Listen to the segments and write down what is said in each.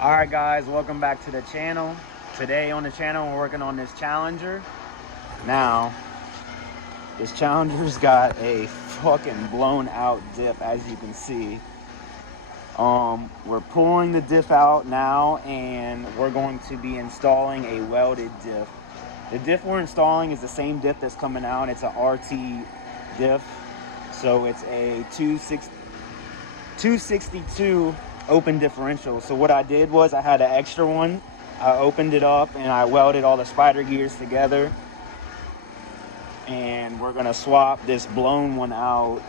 Alright guys, welcome back to the channel. Today on the channel we're working on this Challenger. Now, this Challenger's got a fucking blown out diff, as you can see. We're pulling the diff out now and we're going to be installing a welded diff. The diff we're installing is the same diff that's coming out. It's a RT diff. So it's a 262 open differential. So what I did was I had an extra one. I opened it up and I welded all the spider gears together. And we're gonna swap this blown one out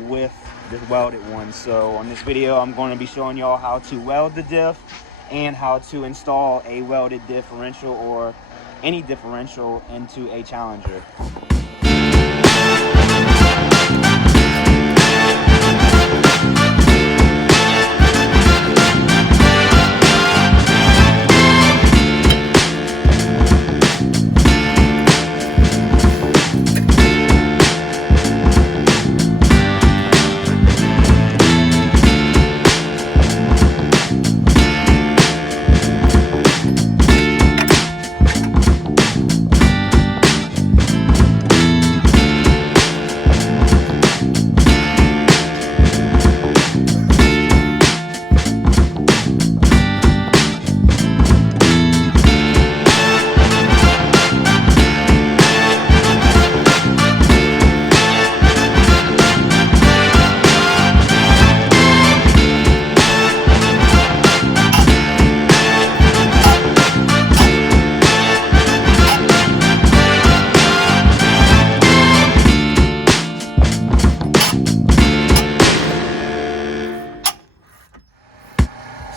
with this welded one. So on this video, I'm going to be showing y'all how to weld the diff and how to install a welded differential or any differential into a Challenger.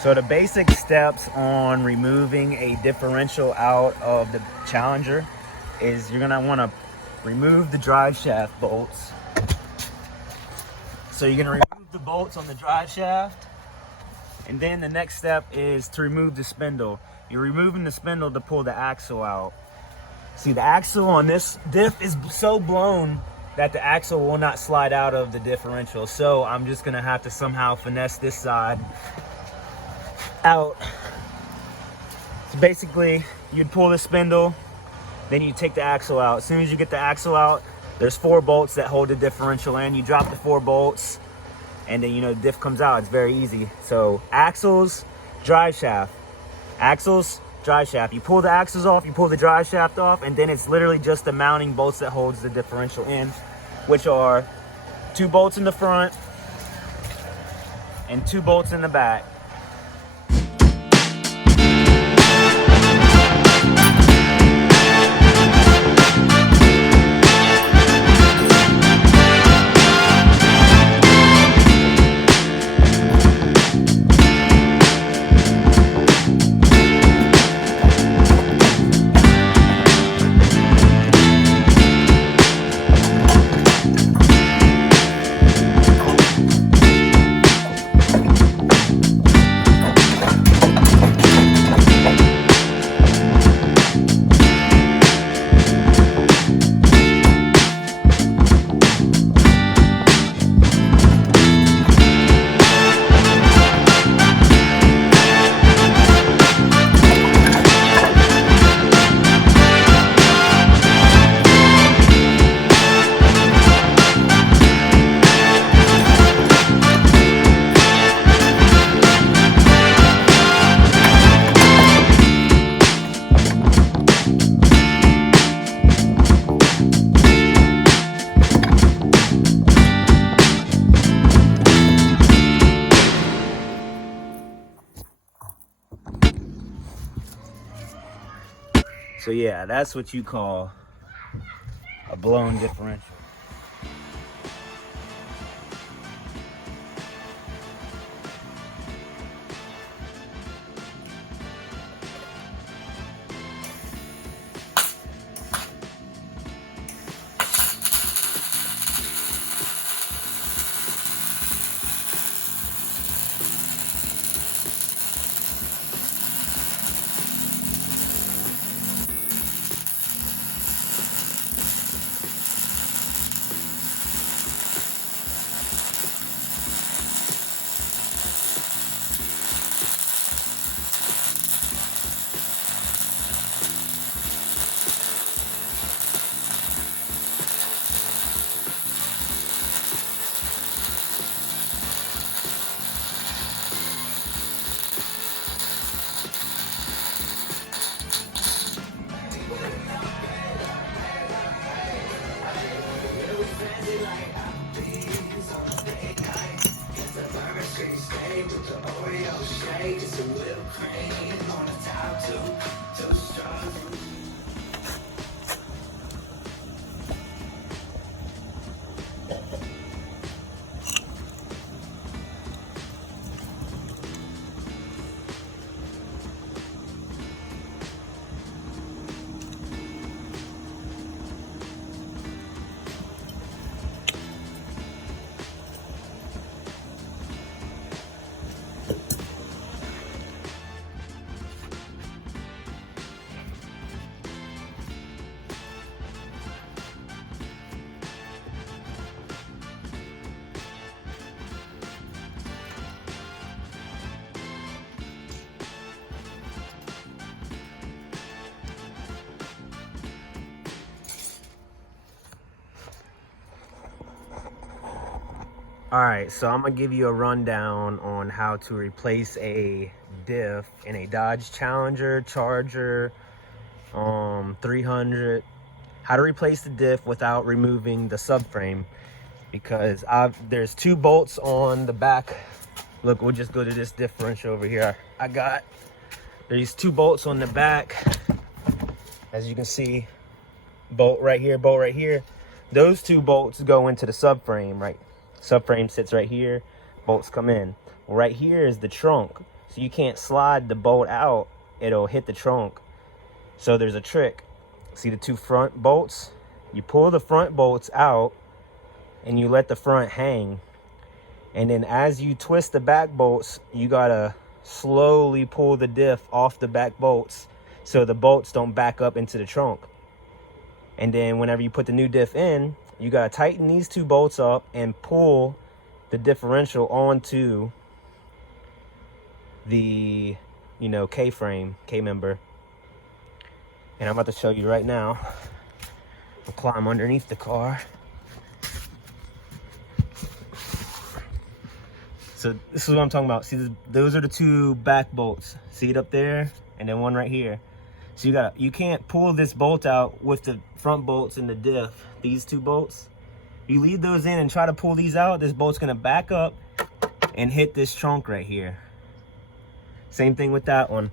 So the basic steps on removing a differential out of the Challenger is you're gonna wanna remove the drive shaft bolts. So you're gonna remove the bolts on the drive shaft, and then the next step is to remove the spindle. You're removing the spindle to pull the axle out. See, the axle on this diff is so blown that the axle will not slide out of the differential. So I'm just gonna have to somehow finesse this side out. So basically, you'd pull the spindle, then you take the axle out. As soon as you get the axle out, there's 4 bolts that hold the differential in. You drop the 4 bolts, and then the diff comes out. It's very easy. So axles, drive shaft. Axles, drive shaft. You pull the axles off, you pull the drive shaft off, and then it's literally just the mounting bolts that holds the differential in, which are 2 bolts in the front and 2 bolts in the back. So yeah, that's what you call a blown differential. All right, so I'm gonna give you a rundown on how to replace a diff in a Dodge Challenger, Charger, 300. How to replace the diff without removing the subframe, because there's 2 bolts on the back. Look, we'll just go to this differential over here. I got these 2 bolts on the back. As you can see, bolt right here, bolt right here. Those 2 bolts go into the subframe, right? Subframe sits right here, bolts come in. Right here is the trunk, so you can't slide the bolt out, it'll hit the trunk. So there's a trick. See the 2 front bolts? You pull the front bolts out and you let the front hang, and then as you twist the back bolts, you gotta slowly pull the diff off the back bolts so the bolts don't back up into the trunk. And then whenever you put the new diff in, you gotta tighten these 2 bolts up and pull the differential onto the, K-frame, K-member. And I'm about to show you right now. I'll climb underneath the car. So this is what I'm talking about. See, those are the 2 back bolts. See it up there? And then one right here. So you can't pull this bolt out with the front bolts and the diff. These 2 bolts, you leave those in and try to pull these out, this bolt's gonna back up and hit this trunk right here. Same thing with that one.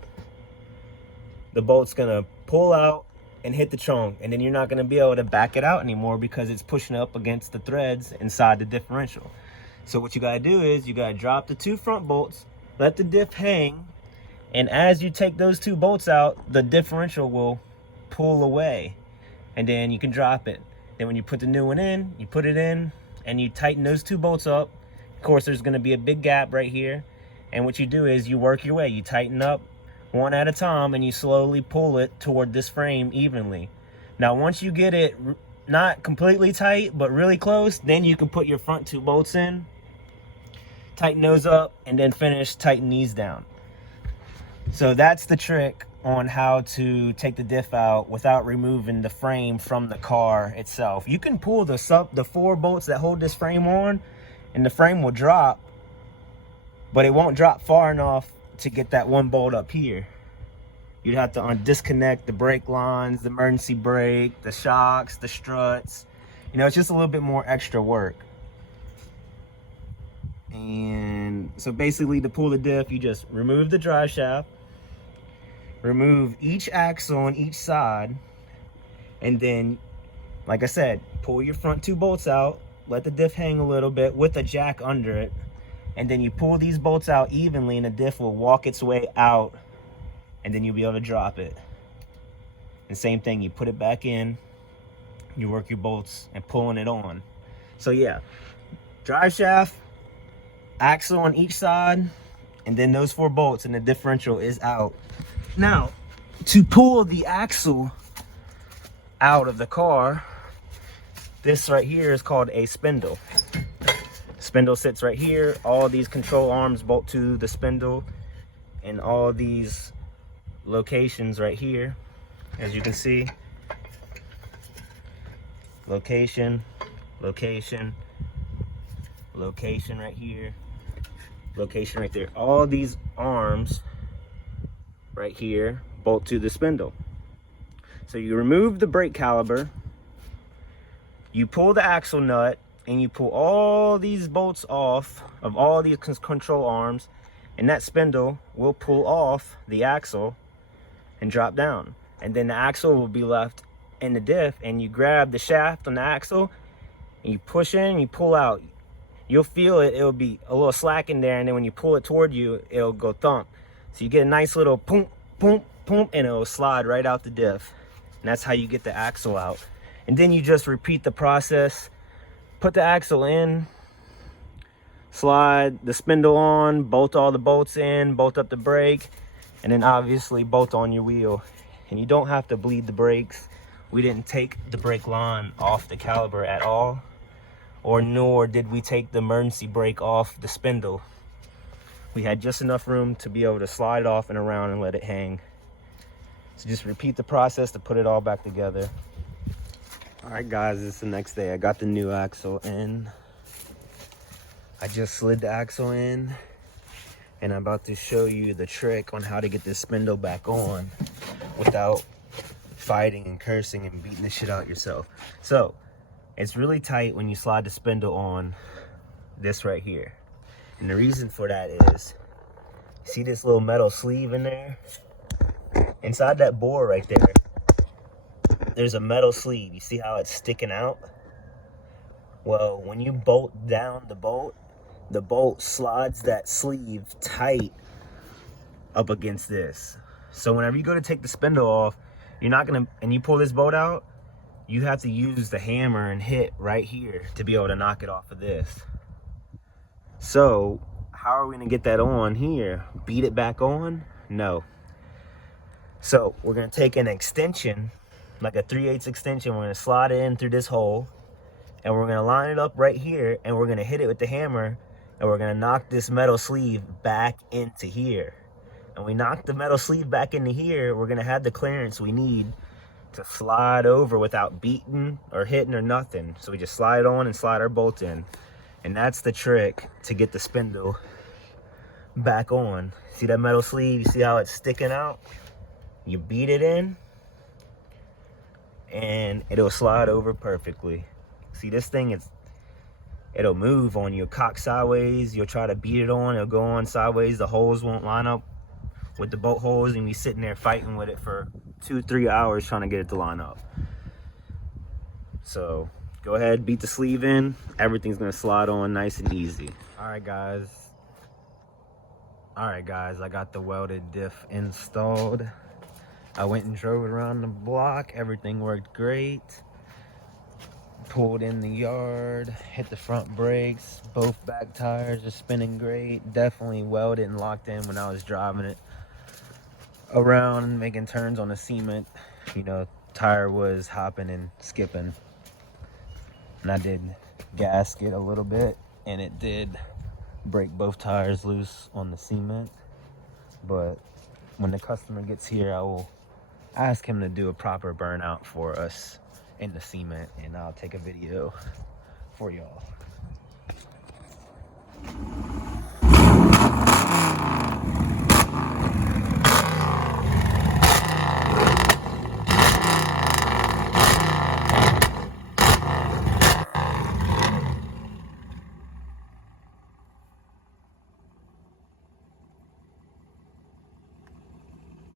The bolt's gonna pull out and hit the trunk, and then you're not gonna be able to back it out anymore because it's pushing up against the threads inside the differential. So what you gotta do is you gotta drop the 2 front bolts, let the diff hang, and as you take those 2 bolts out, the differential will pull away, and then you can drop it. Then when you put the new one in, you put it in and you tighten those 2 bolts up. Of course, there's gonna be a big gap right here. And what you do is you work your way. You tighten up one at a time and you slowly pull it toward this frame evenly. Now, once you get it not completely tight, but really close, then you can put your front 2 bolts in, tighten those up, and then finish tighten these down. So that's the trick on how to take the diff out without removing the frame from the car itself. You can pull the 4 bolts that hold this frame on, and the frame will drop, but it won't drop far enough to get that 1 bolt up here. You'd have to disconnect the brake lines, the emergency brake, the shocks, the struts. It's just a little bit more extra work. And so basically, to pull the diff, you just remove the drive shaft, remove each axle on each side, and then, like I said, pull your front 2 bolts out, let the diff hang a little bit with a jack under it, and then you pull these bolts out evenly and the diff will walk its way out, and then you'll be able to drop it. And same thing, you put it back in, you work your bolts and pulling it on. So yeah, drive shaft, axle on each side, and then those 4 bolts, and the differential is out. Now, to pull the axle out of the car, this right here is called a spindle. Spindle sits right here. All these control arms bolt to the spindle, and all these locations right here, as you can see, location, location, location right here, location right there. All these arms right here bolt to the spindle. So you remove the brake caliper, you pull the axle nut, and you pull all these bolts off of all these control arms, and that spindle will pull off the axle and drop down, and then the axle will be left in the diff, and you grab the shaft on the axle and you push in and you pull out. You'll feel it, it'll be a little slack in there, and then when you pull it toward you, it'll go thump. So you get a nice little boom, boom, boom, and it'll slide right out the diff. And that's how you get the axle out. And then you just repeat the process. Put the axle in, slide the spindle on, bolt all the bolts in, bolt up the brake, and then obviously bolt on your wheel. And you don't have to bleed the brakes. We didn't take the brake line off the caliper at all, or nor did we take the emergency brake off the spindle. We had just enough room to be able to slide it off and around and let it hang. So just repeat the process to put it all back together. All right guys, it's the next day. I got the new axle in. I just slid the axle in, and I'm about to show you the trick on how to get this spindle back on without fighting and cursing and beating the shit out yourself. So it's really tight when you slide the spindle on this right here. And the reason for that is, see this little metal sleeve in there? Inside that bore right there, there's a metal sleeve. You see how it's sticking out? Well, when you bolt down the bolt slides that sleeve tight up against this. So whenever you go to take the spindle off, you're not gonna, and you pull this bolt out, you have to use the hammer and hit right here to be able to knock it off of this. So how are we gonna get that on here? Beat it back on? No. So we're gonna take an extension, like a 3/8 extension, we're gonna slide it in through this hole, and we're gonna line it up right here, and we're gonna hit it with the hammer, and we're gonna knock this metal sleeve back into here. And we knock the metal sleeve back into here, we're gonna have the clearance we need to slide over without beating or hitting or nothing. So we just slide on and slide our bolt in. And that's the trick to get the spindle back on. See that metal sleeve? You see how it's sticking out? You beat it in, and it'll slide over perfectly. See, this thing it'll move on you, cock sideways. You'll try to beat it on, it'll go on sideways. The holes won't line up with the bolt holes, and be sitting there fighting with it for 2-3 hours trying to get it to line up. So go ahead, beat the sleeve in. Everything's gonna slide on nice and easy. All right guys, I got the welded diff installed. I went and drove it around the block. Everything worked great. Pulled in the yard, hit the front brakes. Both back tires are spinning great. Definitely welded and locked in when I was driving it around and making turns on the cement. You know, tire was hopping and skipping. And I did gasket a little bit, and it did break both tires loose on the cement. But when the customer gets here, I will ask him to do a proper burnout for us in the cement, and I'll take a video for y'all.